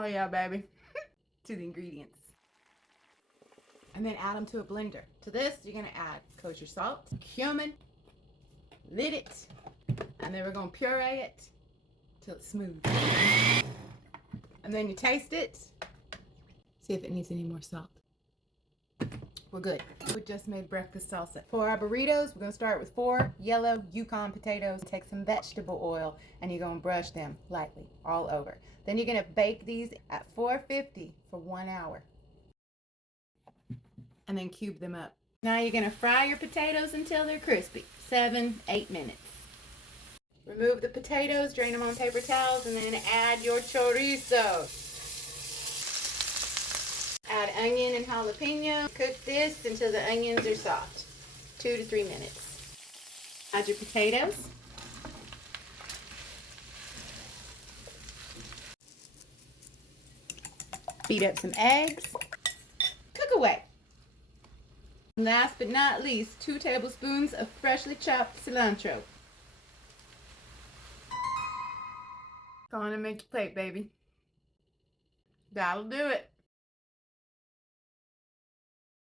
Oh yeah, baby. To the ingredients. And then add them to a blender. To this, you're gonna add kosher salt, cumin, lid it, and then we're gonna puree it till it's smooth. And then you taste it. See if it needs any more salt. We're good. We just made breakfast salsa. For our burritos, we're gonna start with 4 yellow Yukon potatoes. Take some vegetable oil and you're gonna brush them lightly all over. Then you're gonna bake these at 450 for 1 hour. And then cube them up. Now you're gonna fry your potatoes until they're crispy. 7-8 minutes. Remove the potatoes, drain them on paper towels, and then add your chorizo. Add onion and jalapeno. Cook this until the onions are soft. 2 to 3 minutes. Add your potatoes. Beat up some eggs. Cook away. Last but not least, 2 tablespoons of freshly chopped cilantro. Go on and make your plate, baby. That'll do it.